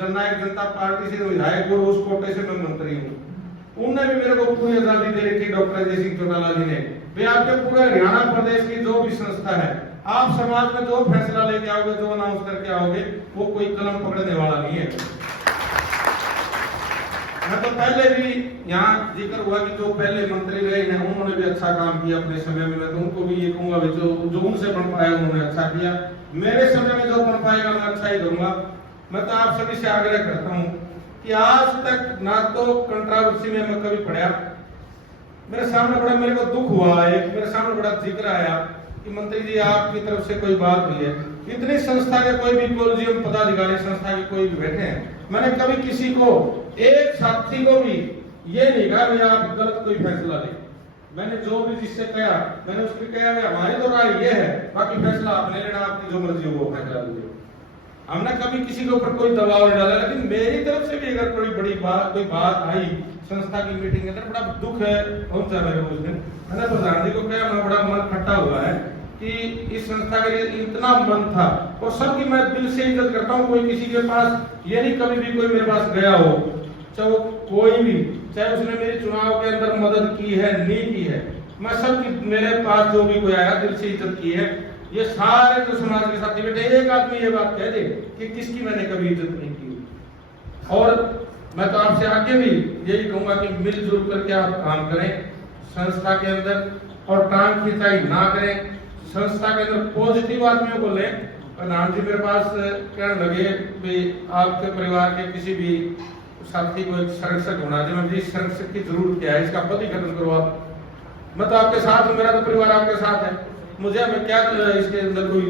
जननायक जनता party से विधायक और उस कोटे से मैं मंत्री हूँ। उनने भी मेरे को पूरी आजादी दे रखी डॉक्टर अजय सिंह चौटाला जी ने। वे आपके पूरे हरियाणा प्रदेश की जो भी संस्था है, आप समाज में जो फैसला लेके आओगे, जो अनाउंस करके आओगे, वो कोई कलम पकड़ने वाला नहीं है। मैं तो पहले भी यहाँ जिक्र हुआ कि जो पहले मंत्री रहे हैं उन्होंने भी अच्छा काम किया अपने समय में। मैं तो उनको भी ये कहूंगा जो उनसे बन पाया उन्होंने अच्छा किया। मेरे समय में जो बन पाएगा मैं अच्छा ही करूंगा। मैं तो आप सभी से आग्रह करता हूँ कि आज तक ना तो कंट्रोवर्सी में मैं कभी पढ़ा, मेरे सामने बड़ा मेरे को दुख हुआ है, मेरे सामने बड़ा जिक्र आया कि मंत्री जी आपकी तरफ से कोई बात हुई है। इतनी संस्था के कोई भी कोलिजियम पदाधिकारी संस्था के कोई भी बैठे हैं, मैंने कभी किसी को, एक साथी को भी ये नहीं कहा भैया आप गलत कोई फैसला ले। मैंने जो भी जिससे कहा मैंने उसके कहा हमारी तो राय ये है, बाकी फैसला आपने लेना, आपकी जो मर्जी हो वो फैसला लीजिए। हमने कभी किसी के ऊपर कोई दबाव नहीं डाला, लेकिन मेरी तरफ से भी अगर कोई बड़ी बात कोई बात आई संस्था की मीटिंग के अंदर, बड़ा दुख है पहुंचा मेरे को उस दिन। मैंने प्रधान जी को कहा मैं बड़ा मन खट्टा हुआ है कि इस संस्था के लिए इतना मन था और सबकी मैं दिल से इज्जत करता हूँ। कोई किसी के पास ये नहीं कभी भी कोई मेरे पास गया हो, चाहे वो कोई भी, चाहे उसने मेरे चुनाव के अंदर मदद की है नहीं की है, मैं सबकी, मेरे पास जो भी कोई आया दिल से इज्जत की है। ये सारे जो समाज के साथी बैठे, एक आदमी ये बात कह दे कि किसकी मैंने कभी इज्जत नहीं की। और मैं तो आपसे आगे भी यही कहूंगा कि मिलजुल करके आप काम करें संस्था के अंदर, और टांग खिंचाई ना करें। संस्था के अंदर पॉजिटिव आदमियों को लें। प्रधान जी मेरे पास कहने लगे कि आपके परिवार के किसी भी साथी को एक संरक्षक होना चाहिए। मैं संरक्षक की जरूरत क्या है, इसका पद ही खत्म करो आप। मैं तो आपके साथ हूँ, मेरा तो परिवार आपके साथ है, मुझे मैं क्या इसके अंदर कोई,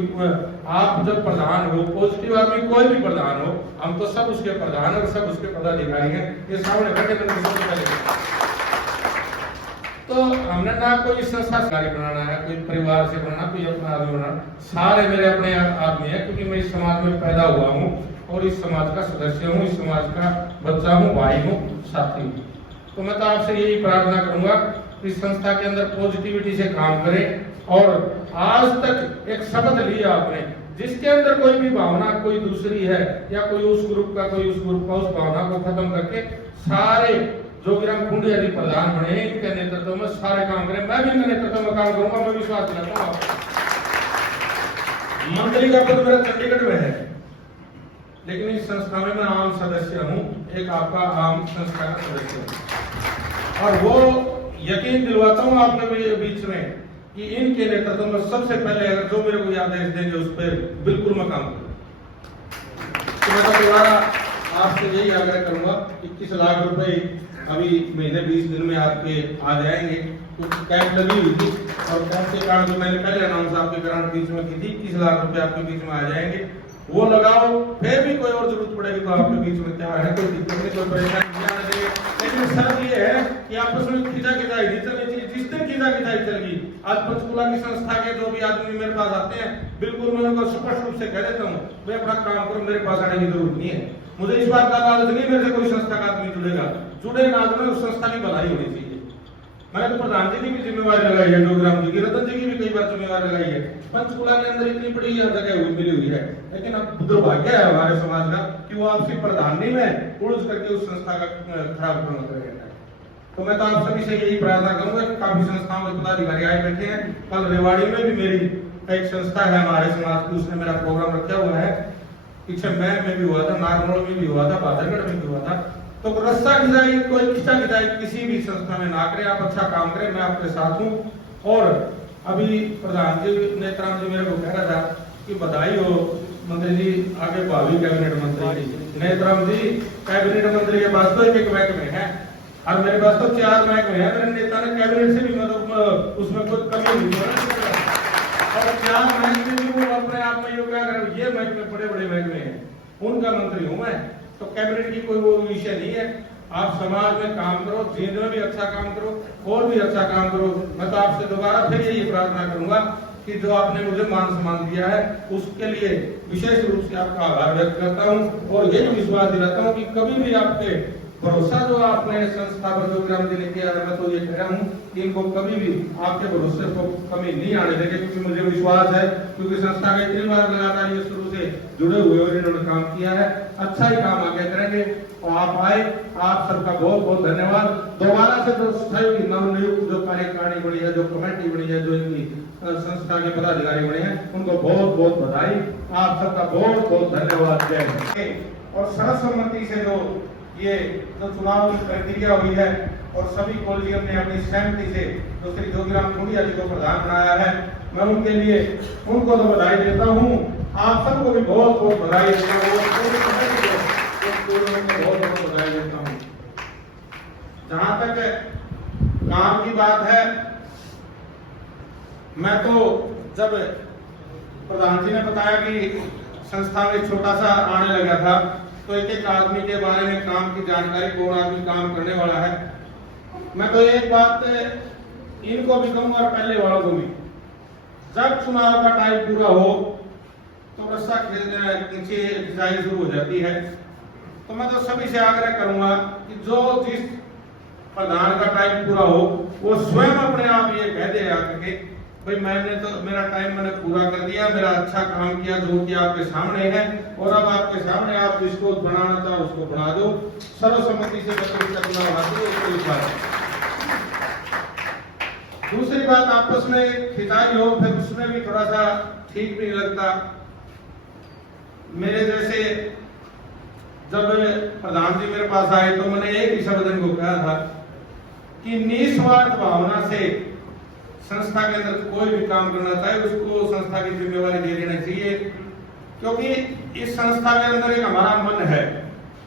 आप जब प्रधान हो, पॉजिटिव आदमी कोई भी प्रधान हो, हम तो सब उसके प्रधान और सब उसके पदाधिकारी हैं। ये सामने बैठे तो हमने ना कोई संस्था सरकारी बनाना है, कोई परिवार से बनाना, कोई अपना आदमी बनाना, सारे मेरे अपने आदमी है, क्योंकि मैं इस समाज में पैदा हुआ हूँ और इस समाज का सदस्य हूँ, इस समाज का बच्चा हूँ, भाई हूँ, साथी हूँ। तो मैं तो आपसे यही प्रार्थना करूंगा कि संस्था के अंदर पॉजिटिविटी से काम करें। और आज तक एक शपथ लिया आपने, जिसके अंदर कोई भी भावना कोई दूसरी है या कोई उस ग्रुप का कोई उस ग्रुप का, उस भावना को खत्म करके सारे जो विराम कुंडी आदि प्रधान बने, इनके नेतृत्व में सारे काम करें। मैं भी इनके नेतृत्व में काम करूंगा, मैं विश्वास दिलाता हूँ। मंत्री का पद मेरा चंडीगढ़ में है, लेकिन इस संस्था में मैं आम सदस्य हूँ, एक आपका आम संस्था का सदस्य हूँ। और वो यकीन दिलवाता हूँ आपके बीच में कि इनके नेतृत्व में सबसे पहले अगर जो मेरे को आदेश देंगे उस पर बिल्कुल मैं काम करूँ। तो मैं दोबारा आपसे यही आग्रह करूंगा, 21 लाख रुपए अभी महीने 20 दिन में आपके आ जाएंगे। कुछ कैंप लगी हुई थी और कैंप के कारण जो मैंने पहले अनाउंस आपके कारण बीच में की थी, 21 लाख रुपए आपके बीच में आ जाएंगे, वो लगाओ। फिर भी कोई और जरूरत पड़ेगी तो आपके बीच में क्या है, कोई दिक्कत नहीं, कोई परेशानी नहीं आने देंगे। लेकिन शर्त ये है कि आपस में खिंचा खिंचाई नहीं चलनी चाहिए। जिस दिन खिंचा खिंचाई चलेगी, आज पंचकूला की संस्था के जो भी आदमी मेरे पास आते हैं, बिल्कुल मैं उनको स्पष्ट रूप से कह देता हूँ, भाई अपना काम करो, मेरे पास आने की जरूरत नहीं है। मुझे इस बात का लालच नहीं मेरे से कोई संस्था का आदमी जुड़ेगा, जुड़े ना जुड़े, उस संस्था की भलाई होनी चाहिए। मैंने तो प्रधान जी की भी जिम्मेवारी लगाई है, डोगराम जी की, रतन जी की भी कई बार जिम्मेवारी लगाई है। पंचकूला के अंदर इतनी बड़ी जगह मिली हुई है, लेकिन अब दुर्भाग्य है हमारे समाज का कि वो आपसी प्रधानी में उड़ूस करके उस संस्था का खराब काम कर रहे हैं। तो मैं तो आप सभी से यही प्रार्थना करूंगा, काफी संस्थाओं के पदाधिकारी आए बैठे हैं। कल रेवाड़ी में भी मेरी एक संस्था है हमारे समाज की, उसने मेरा प्रोग्राम रखा हुआ है। पीछे मैम में भी हुआ था, नागनौर में भी हुआ था, बादरगढ़ में भी हुआ था। तो रस्सा खिंचाई, कोई खिंचा खिंचाई किसी भी संस्था में ना करें, आप अच्छा काम करें, मैं आपके साथ हूँ। और अभी प्रधान जी नेत्राम जी मेरे को कह रहा था कि बधाई हो मंत्री जी, आगे भावी कैबिनेट मंत्री नेत्राम जी, कैबिनेट मंत्री के पास तो एक महकमे है और मेरे पास तो 4 महकमे है। मेरे नेता ने कैबिनेट से भी मतलब उसमें कोई कमी नहीं है और 4 महकमे भी वो अपने आप में क्या करें, ये महकमे बड़े बड़े महकमे हैं, उनका मंत्री हूँ मैं। तो कैबिनेट की कोई वो विषय नहीं है। आप समाज में काम करो, जींद में भी अच्छा काम करो और भी अच्छा काम करो। मैं तो आपसे दोबारा फिर यही प्रार्थना करूंगा कि जो आपने मुझे मान सम्मान दिया है उसके लिए विशेष रूप से आपका आभार व्यक्त करता हूं और यही विश्वास दिलाता हूं कि कभी भी आपके भरोसा जो आपने संस्था पर जो ग्राम जी ने किया है, मैं तो ये कह रहा हूँ कि इनको कभी भी आपके भरोसे को कमी नहीं आने देंगे, क्योंकि मुझे विश्वास है, क्योंकि संस्था के इतनी बार लगातार ये शुरू से जुड़े हुए और इन्होंने काम किया है, अच्छा ही काम आगे करेंगे। और आप आए, आप सबका बहुत बहुत धन्यवाद। दोबारा से जो नवनियुक्त जो कार्यकारिणी बनी है, जो कमेटी बनी है, जो इनकी संस्था के पदाधिकारी बने हैं, उनको बहुत बहुत बधाई। आप सबका बहुत बहुत धन्यवाद। जय हिंद। और सर्वसम्मति से जो ये जो चुनाव प्रक्रिया हुई है और सभी कॉलेजियम ने अपनी सहमति से जो श्री जोगीराम खुड़िया जी को प्रधान बनाया है, मैं उनके लिए उनको तो बधाई देता हूँ, आप सबको भी बहुत बहुत बधाई देता हूँ, बहुत बहुत बधाई देता हूँ। जहां तक काम की बात है, मैं तो जब प्रधान जी ने बताया कि संस्था में छोटा सा आने लगा था, तो एक एक आदमी के बारे में काम की जानकारी, कौन आदमी काम करने वाला है, मैं तो एक बात इनको भी कहूंगा और पहले वालों को भी, जब चुनाव का टाइम पूरा हो तो रस्सा खींचे खिंचाई शुरू हो जाती है। तो मैं तो सभी से आग्रह करूंगा कि जो जिस प्रधान का टाइम पूरा हो वो स्वयं अपने आप ये कह दे आके, भाई मैंने तो मेरा टाइम मैंने पूरा कर दिया, मेरा अच्छा काम किया, जो कि आपके सामने है, और अब आपके सामने आप जिसको बनाना चाहो उसको बना दो। सर्वसम्मति से चुनाव हासिल। दूसरी बात, आपस में खिंचाई हो फिर उसमें भी थोड़ा सा ठीक नहीं लगता। मेरे जैसे जब प्रधान जी मेरे पास आए तो मैंने एक ही शब्द इनको कहा था कि निस्वार्थ भावना से संस्था के अंदर कोई भी काम करना चाहे उसको संस्था की जिम्मेवारी दे देना चाहिए, क्योंकि इस संस्था के अंदर एक हमारा मन है।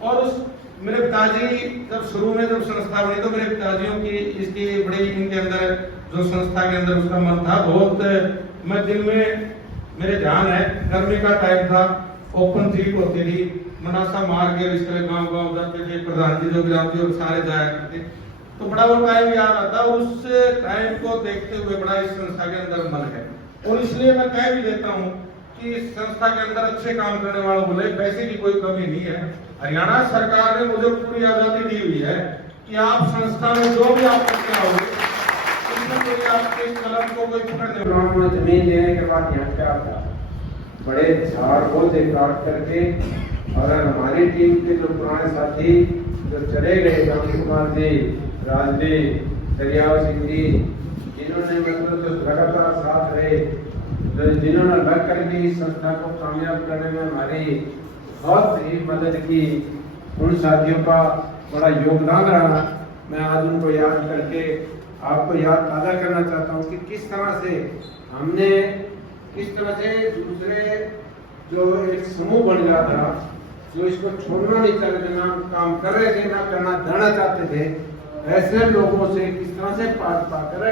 और उस मेरे पिताजी जब शुरू में जब संस्था बनी तो मेरे पिताजियों की इसकी बड़ी इनके अंदर जो संस्था के अंदर उसका मन था बहुत। मैं दिन में मेरे ध्यान है, गर्मी का टाइम था, ओपन जीप होती थी, मनासा मार के इसके गाँव गाँव जाते थे, प्रधान जी जोगीराम जी और सारे जाया करते, तो बड़ा वो टाइम याद आता। उस टाइम को देखते हुए बड़ा इस संस्था के अंदर मन है, और इसलिए मैं कह भी देता हूँ कि इस संस्था के अंदर अच्छे काम करने वालों बोले पैसे की कोई कमी नहीं है। हरियाणा सरकार ने मुझे पूरी आजादी दी हुई है कि आप संस्था में जो भी आप करते आओगे उसमें कोई आपके कलम को कोई पकड़ने जमीन देने के बाद यहाँ क्या था, बड़े झाड़ पौधे काट करके, और हमारी टीम के जो पुराने साथी जो चले गए, राम कुमार जी, राजवी, दरियाव सिंह जी, जिन्होंने मतलब जो लगातार साथ रहे, जिन्होंने लग करके इस संस्था को कामयाब करने में हमारी बहुत ही मदद की, उन साथियों का बड़ा योगदान रहा। मैं आज उनको याद करके आपको याद ताज़ा करना चाहता हूँ कि किस तरह से हमने, किस तरह से दूसरे जो एक समूह बन गया था, जो इसको छोड़ना नहीं चाहते, ना काम कर रहे थे, ना करना देना चाहते थे, ऐसे लोगों से किस तरह से पाठ पाकर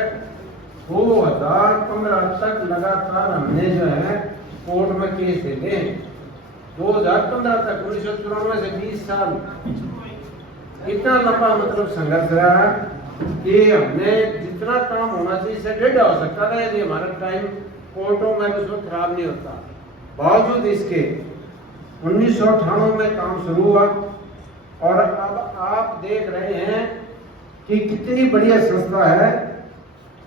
2015 तक लगातार हमने जो है कोर्ट में केस देते। 2015 तक 1994 से 20 साल इतना लंबा मतलब संघर्ष रहा कि हमने जितना काम होना चाहिए इससे 1.5 हो सकता था यदि हमारा टाइम कोर्टों में उसमें खराब नहीं होता। बावजूद इसके 1998 में काम शुरू हुआ, और अब आप देख रहे हैं कि कितनी बढ़िया संस्था है।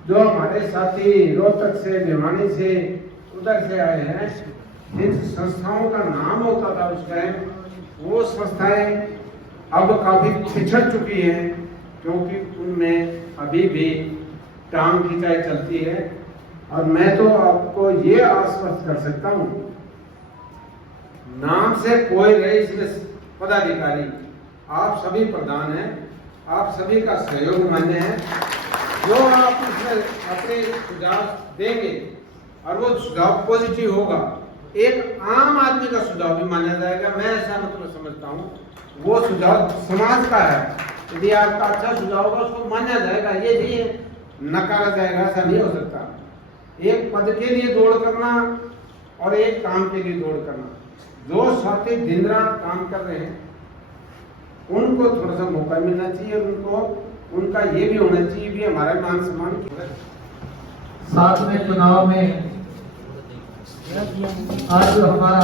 जो हमारे साथी रोहतक से, भिवानी से, उधर से आए हैं, जिन संस्थाओं का नाम होता था उस टाइम, वो संस्थाएं अब काफी पिछड़ चुकी हैं, क्योंकि उनमें अभी भी टांग खिंचाई चलती है। और मैं तो आपको ये आश्वस्त कर सकता हूँ, नाम से कोई रहे इसमें पदाधिकारी, आप सभी प्रधान हैं, आप सभी का सहयोग मान्य है। जो आप उसमें अपने सुझाव देंगे और वो सुझाव पॉजिटिव होगा, एक आम आदमी का सुझाव भी माना जाएगा। मैं ऐसा मतलब समझता हूँ वो सुझाव समाज का है, यदि आपका अच्छा सुझाव होगा उसको माना जाएगा, ये नहीं नकारा जाएगा, ऐसा नहीं हो सकता। एक पद के लिए दौड़ करना और एक काम के लिए दौड़ करना, जो साथी दिन रात काम कर रहे हैं उनको थोड़ा सा मौका मिलना चाहिए, उनको उनका ये भी होना चाहिए भी हमारा मान सम्मान। साथ में चुनाव में आज जो हमारा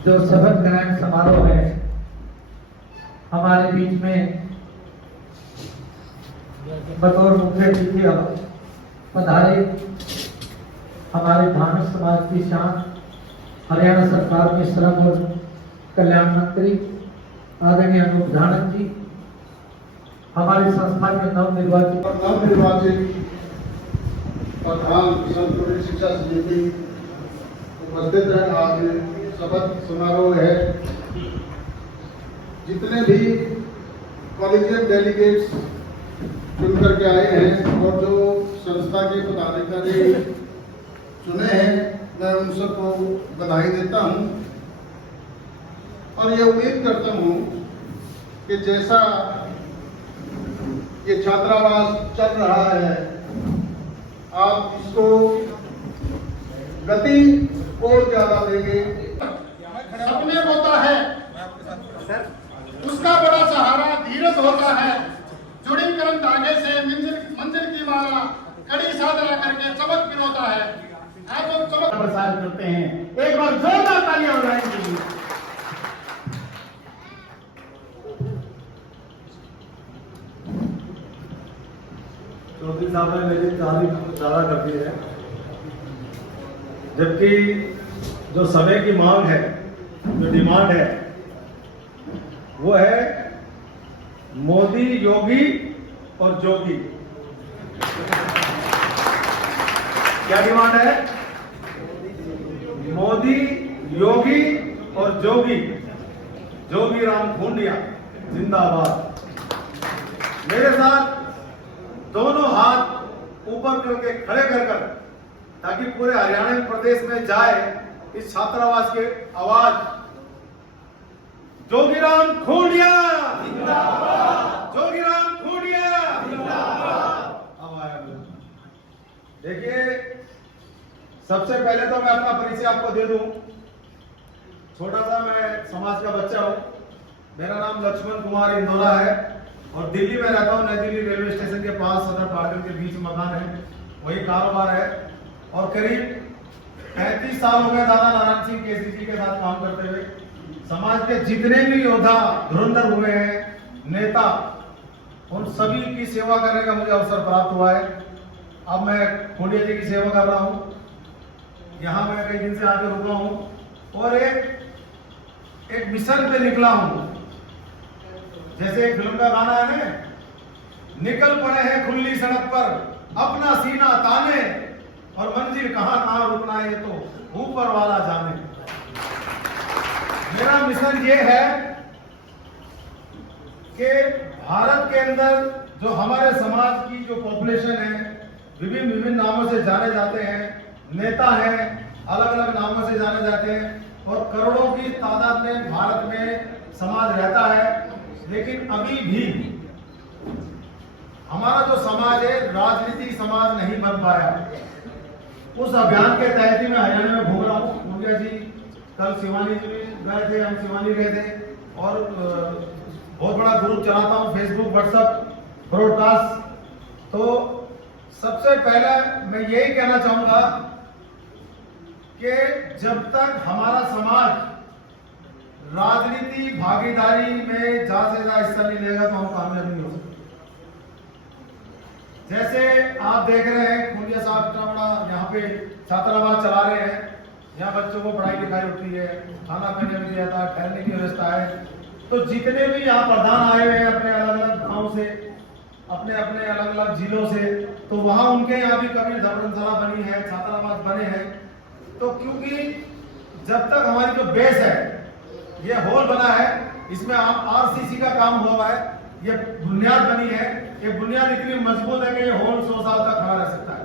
जो शपथ ग्रहण समारोह है, हमारे बीच में बतौर मुख्य अतिथि पधारे हमारे भानु समाज की शान, हरियाणा सरकार के श्रम और कल्याण मंत्री आदरणीय अनूप धानक जी, हमारी संस्था के नवनिर्वाचित प्रधान संतुलित शिक्षा समिति उपस्थित है। आज शपथ समारोह है। जितने भी कॉलेजियम डेलीगेट्स चुन करके आए हैं और जो संस्था के पदाधिकारी चुने हैं, मैं उन सबको बधाई देता हूं और ये उम्मीद करता हूं कि जैसा ये छात्रावास चल रहा है, आप इसको गति और ज्यादा देंगे। सपने होता है, उसका बड़ा सहारा धीरज होता है। जुड़ी कर्म धागे से मंजिल की माला, कड़ी साधना करके चमक पिरोता है। आप लोग चमक प्रसार करते हैं। एक बार जोरदार तालियां हो जाएंगी। चौधरी साहब ने मेरी तारीफ ज़्यादा कर दी है, जबकि जो समय की मांग है, जो डिमांड है, वो है मोदी, योगी और जोगी। क्या डिमांड है? मोदी, योगी और जोगी। जोगी राम खूंडिया जिंदाबाद। मेरे साथ दोनों हाथ ऊपर करके खड़े कर ताकि पूरे हरियाणा प्रदेश में जाए इस छात्रावास के आवाज, जोगीराम खूंडिया जिंदाबाद, जोगीराम खूंडिया जिंदाबाद। देखिए, सबसे पहले तो मैं अपना परिचय आपको दे दूं। छोटा सा मैं समाज का बच्चा हूं। मेरा नाम लक्ष्मण कुमार इंदौला है और दिल्ली में रहता हूं। नई दिल्ली रेलवे स्टेशन के पास सदर पार्किंग के बीच मकान है, वही कारोबार है और करीब 35 साल हो गए दादा नारायण सिंह केसरी जी के साथ काम करते हुए। समाज के जितने भी योद्धा धुरंधर हुए हैं, नेता, उन सभी की सेवा करने का मुझे अवसर प्राप्त हुआ है। अब मैं खूंडिया जी की सेवा कर रहा हूं। यहाँ मैं कई दिन से आके रुका हूं और एक मिशन पे निकला हूं। जैसे एक फिल्म का गाना है ना, निकल पड़े हैं खुली सड़क पर, अपना सीना ताने और मंजिल कहां रुकना है ये तो ऊपर वाला जाने। मेरा मिशन ये है कि भारत के अंदर जो हमारे समाज की जो पॉपुलेशन है, विभिन्न नामों से जाने जाते हैं, नेता हैं, अलग अलग नामों से जाने जाते हैं और करोड़ों की तादाद में भारत में समाज रहता है। लेकिन अभी भी हमारा जो समाज है, राजनीतिक समाज नहीं बन पाया। उस अभियान के तहत ही मैं हरियाणा में घूम रहा हूँ। खूंडिया जी कल शिवानी जी गए थे, हम शिवानी गए थे और बहुत बड़ा ग्रुप चलाता हूँ, फेसबुक, व्हाट्सएप ब्रॉडकास्ट। तो सबसे पहले मैं यही कहना चाहूंगा कि जब तक हमारा समाज राजनीति भागीदारी में ज्यादा से ज्यादा हिस्सा नहीं लेगा तो हम कामयाब नहीं हो सकते। जैसे आप देख रहे हैं, खूंडिया साहब इतना बड़ा यहाँ पे छात्रावास चला रहे हैं। यहाँ बच्चों को पढ़ाई लिखाई होती है, खाना पीने भी दिया था, ठहरने की व्यवस्था है। तो जितने भी यहाँ प्रधान आए हुए हैं अपने अलग अलग गाँव से, अपने अपने अलग अलग जिलों से, तो वहाँ उनके यहाँ भी कभी धर्मशाला बनी है, छात्रावास बने हैं। तो क्योंकि जब तक हमारी जो बेस है, ये हॉल बना है, इसमें आरसीसी का काम हुआ है, ये बुनियाद बनी है, ये बुनियाद इतनी मजबूत है कि ये हॉल 100 साल तक खड़ा रह सकता है।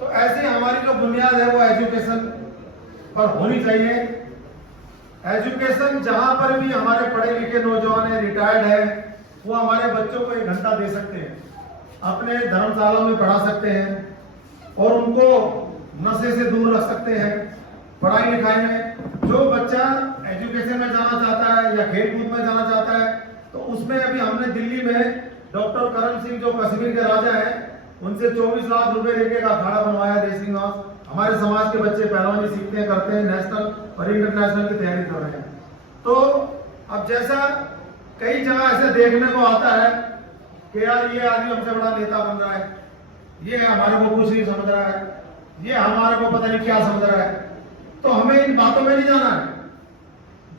तो ऐसे हमारी जो बुनियाद है वो एजुकेशन पर होनी चाहिए। एजुकेशन जहां पर भी हमारे पढ़े लिखे नौजवान है, रिटायर्ड है, वो हमारे बच्चों को 1 घंटा दे सकते हैं, अपने धर्मशालाओं में पढ़ा सकते हैं और उनको नशे से दूर रख सकते हैं। पढ़ाई लिखाई में जो बच्चा एजुकेशन में जाना चाहता है या खेल कूद में जाना चाहता है, तो उसमें अभी हमने दिल्ली में डॉक्टर करण सिंह जो कश्मीर के राजा हैं, उनसे 24 लाख रुपए लेके का अखाड़ा बनवाया रेसिंग हाउस। हमारे समाज के बच्चे पहलवानी सीखते हैं, करते हैं, नेशनल और इंटरनेशनल की तैयारी कर रहे हैं। तो अब जैसा कई जगह ऐसे देखने को आता है कि यार ये आदमी हमसे बड़ा नेता बन रहा है, ये हमारे को कुछ नहीं समझ रहा है, ये हमारे को पता नहीं क्या समझ रहा है, तो हमें इन बातों में नहीं जाना है।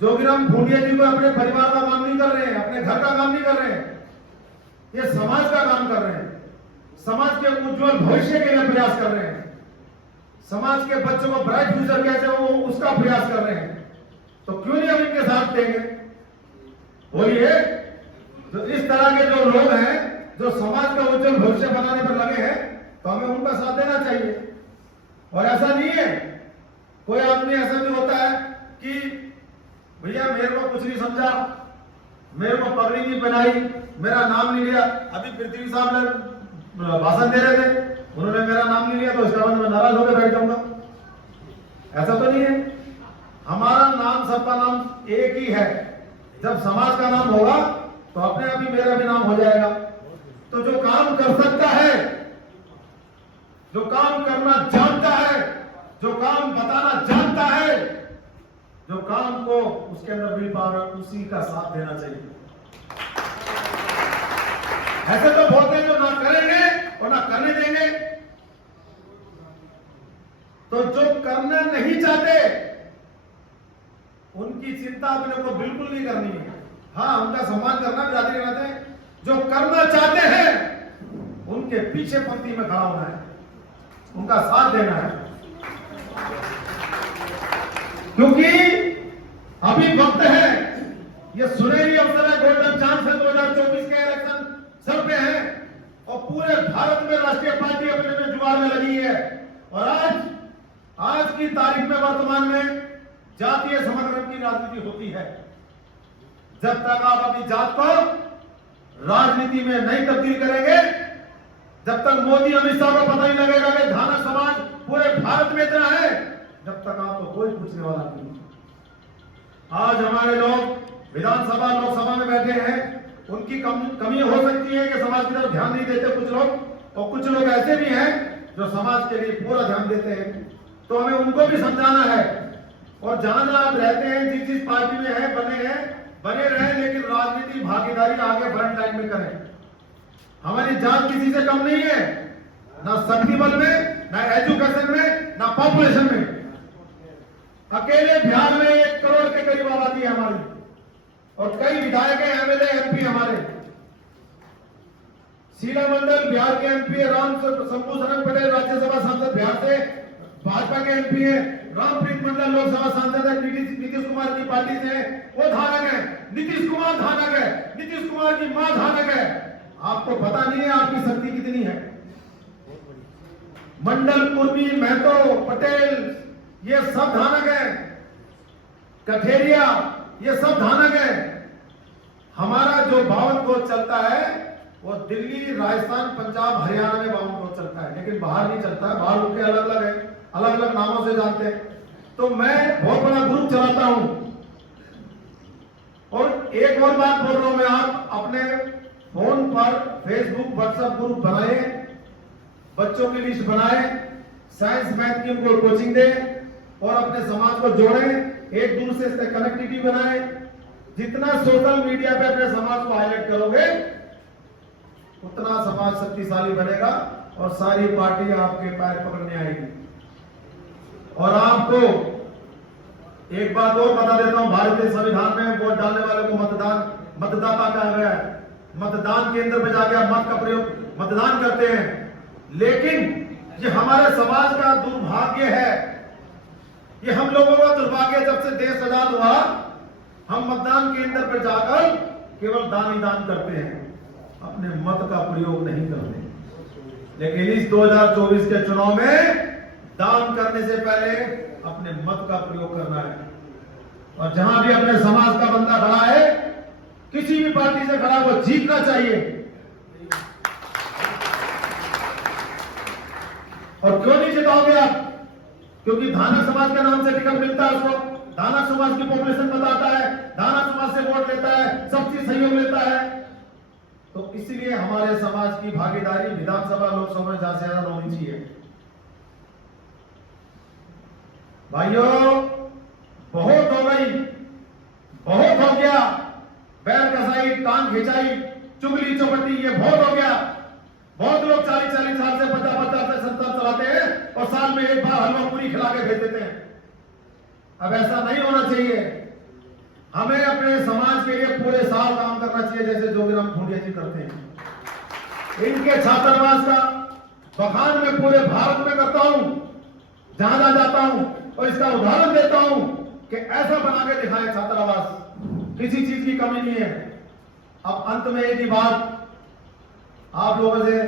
जोगीराम भूटिया जी को अपने परिवार का काम नहीं कर रहे हैं, अपने घर का काम नहीं कर रहे हैं, ये समाज का काम कर रहे हैं, समाज के उज्जवल भविष्य के लिए प्रयास कर रहे हैं, समाज के बच्चों को ब्राइट फ्यूचर कैसे हो उसका प्रयास कर रहे हैं। तो क्यों नहीं हम इनके साथ देंगे? बोलिए। तो इस तरह के जो लोग हैं जो समाज का उज्जवल भविष्य बनाने पर लगे हैं, तो हमें उनका साथ देना चाहिए। और ऐसा नहीं है, कोई आदमी ऐसा भी होता है कि भैया मेरे को कुछ नहीं समझा, मेरे को पगड़ी नहीं बनाई, मेरा नाम नहीं लिया। अभी पृथ्वी साहब ने भाषण दे रहे थे, उन्होंने मेरा नाम नहीं लिया, तो इसका मतलब मैं नाराज होकर बैठ जाऊंगा? ऐसा तो नहीं है। हमारा नाम, सबका नाम एक ही है। जब समाज का नाम होगा तो अपने आप ही मेरा भी नाम हो जाएगा। तो जो काम कर सकता है, जो काम करना जानता है, जो काम बताना जानता है, जो काम को उसके अंदर मिल पा रहा, उसी का साथ देना चाहिए। ऐसे तो बहुत हैं जो ना करेंगे और ना करने देंगे। तो जो करना नहीं चाहते उनकी चिंता अपने को बिल्कुल नहीं करनी है। हाँ, उनका सम्मान करना, बिरादरी करते हैं। जो करना चाहते हैं उनके पीछे पंक्ति में खड़ा होना है, उनका साथ देना है। क्योंकि अभी वक्त है, ये सुनहरी अवसर है, गोल्डन चांस है। 2024 के इलेक्शन सर पे है और पूरे भारत में राष्ट्रीय पार्टी अपने में जुगाड़ में लगी है। और आज की तारीख में, वर्तमान में जातीय समग्रता की राजनीति होती है। जब तक आप अपनी जात को राजनीति में नहीं तब्दील करेंगे, जब तक मोदी अमित शाह को पता नहीं लगेगा कि धानक समाज पूरे भारत में इतना है, जब तक आपको कोई पूछने वाला नहीं। आज हमारे लोग विधानसभा, लोकसभा में बैठे हैं, उनकी कमी हो सकती है कि समाज की तरफ ध्यान नहीं देते कुछ लोग, और कुछ लोग ऐसे भी हैं जो समाज के लिए पूरा ध्यान देते हैं। तो हमें उनको भी समझाना है। और जहां जहां आप रहते हैं, जिस पार्टी में है, बने रहें, लेकिन राजनीति भागीदारी आगे फ्रंट लाइन में करें। हमारी जात किसी से कम नहीं है, ना शक्ति बल में, ना एजुकेशन में, ना पॉपुलेशन में। अकेले बिहार में 1 करोड़ के करीब आबादी है हमारी, और कई विधायक हैं, एमएलए, एमपी हमारे। शीला मंडल बिहार के एमपी है, राम शंभू सरन पटेल राज्यसभा सांसद बिहार से भाजपा के एमपी है, रामप्रीत मंडल लोकसभा सांसद है, नीतीश कुमार की पार्टी से, वो धानक है, नीतीश कुमार धानक है, नीतीश कुमार की मां धानक है। आपको पता नहीं है आपकी शक्ति कितनी है। मंडल, कुर्मी, महतो, पटेल, ये सब धानक है। कठेरिया, ये सब धानक है। हमारा जो 52 कोच चलता है वो दिल्ली, राजस्थान, पंजाब, हरियाणा में 52 कोच चलता है, लेकिन बाहर नहीं चलता है। बाहर उनके अलग अलग है, अलग अलग नामों से जानते हैं। तो मैं बहुत बड़ा ग्रुप चलाता हूं। और एक और बात बोल रहा हूं मैं, आप अपने फोन पर फेसबुक, व्हाट्सएप ग्रुप बनाए, बच्चों की लिस्ट बनाए, साइंस मैथ की उनको कोचिंग दें और अपने समाज को जोड़ें, एक दूसरे से कनेक्टिविटी बनाए। जितना सोशल मीडिया पे अपने समाज को हाईलाइट करोगे, उतना समाज शक्तिशाली बनेगा और सारी पार्टी आपके पैर पकड़ने आएगी। और आपको एक बात और बता देता हूं, भारतीय संविधान में वोट डालने वाले को मतदाता कहा गया है। मतदान केंद्र पे जाके आप मत का प्रयोग, मतदान करते हैं। लेकिन ये हमारे समाज का दुर्भाग्य है, ये हम लोगों का दुर्भाग्य। जब से देश आजाद हुआ, हम मतदान केंद्र पर जाकर केवल दान ही दान करते हैं, अपने मत का प्रयोग नहीं करते। लेकिन इस 2024 के चुनाव में दान करने से पहले अपने मत का प्रयोग करना है। और जहां भी अपने समाज का बंदा खड़ा है, किसी भी पार्टी से खड़ा, वो जीतना चाहिए। और क्यों नहीं जिताओगे आप? क्योंकि धानक समाज के नाम से टिकट मिलता है उसको, धानक समाज की पॉपुलेशन बताता है, धानक समाज से वोट लेता है, सब चीज सहयोग लेता है। तो इसलिए हमारे समाज की भागीदारी विधानसभा लोकसभा में ज्यादा से ज्यादा होनी चाहिए। भाइयों, बहुत हो गई, बहुत हो गया, बैर कसाई, टांग खिंचाई, चुगली चौपटी, ये बहुत हो गया। बहुत लोग 40-40 साल से 50-50 से संस्था चलाते हैं और साल में एक बार हलवा पूरी खिला के भेज देते हैं। अब ऐसा नहीं होना चाहिए। हमें अपने समाज के लिए पूरे साल काम करना चाहिए, जैसे जोगीराम खूंटिया जी करते हैं। इनके छात्रावास का बखान मैं पूरे भारत में करता हूं, जहां जहां जाता हूं, और इसका उदाहरण देता हूं कि ऐसा बना के दिखाए छात्रावास, किसी चीज की कमी नहीं है। अब अंत में एक ही बात, आप लोगों से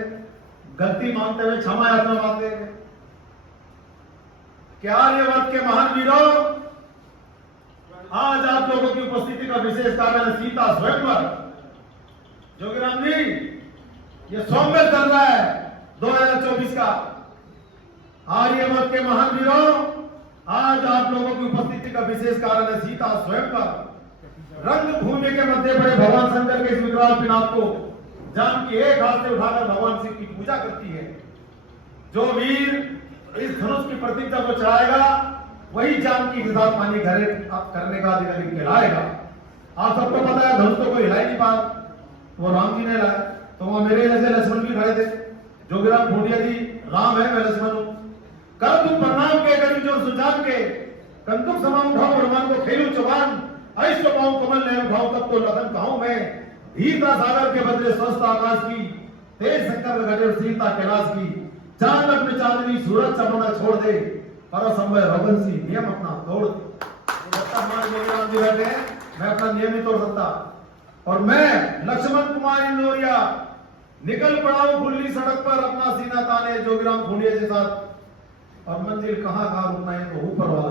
गलती मानते हुए क्षमा याचना मांगते हैं कि आर्यवर्त के महान वीरों, आज आप लोगों की उपस्थिति का विशेष कारण है सीता स्वयंवर। जोगीराम जी, ये स्वयंवर चल रहा है 2024 का। आर्यवर्त के महान वीरों, आज आप लोगों की उपस्थिति का विशेष कारण है सीता स्वयंवर। रंग भूमि के मध्य पड़े भगवान शंकर के इस विकराल पिनाक को जानकी एक हाथ से उठाकर भगवान शिव की पूजा करती है। जो वीर इस धनुष की प्रतिज्ञा को चढ़ाएगा, वही जानकी के साथ पानी करने का अधिकारी कहलाएगा। आप सबको पता है, धनुष तो कोई हिला ही नहीं पा, वो राम जी ने हिलाया। तो वहां मेरे जैसे लक्ष्मण भी खड़े थे। जोगीराम खूंटिया जी राम है, मैं लक्ष्मण हूं। कर तू प्रणाम के करी जो सुजान के, कंदुक समाऊं उठाऊं ब्रह्मांड को खेलूं चौहान, ऐश्व पाऊं कमल नहीं उठाऊं तब तो लखन कहूं मैं। धीरता सागर के बदले स्वस्थ आकाश की, तेज शंकर गजे सीता कैलाश की। चांद अपने चांदनी सूरज चमना छोड़ दे, पर संभव रोगन सी नियम अपना तोड़ दे। हमारे जोगीराम जी बैठे हैं, मैं अपना नियम नहीं तोड़ सकता। और मैं लक्ष्मण कुमार इंदौरिया निकल पड़ा हूं खुली सड़क पर, अपना सीना ताने जोगीराम खूंटिया के साथ। और मंजिल कहां रुकना है तो ऊपर वाला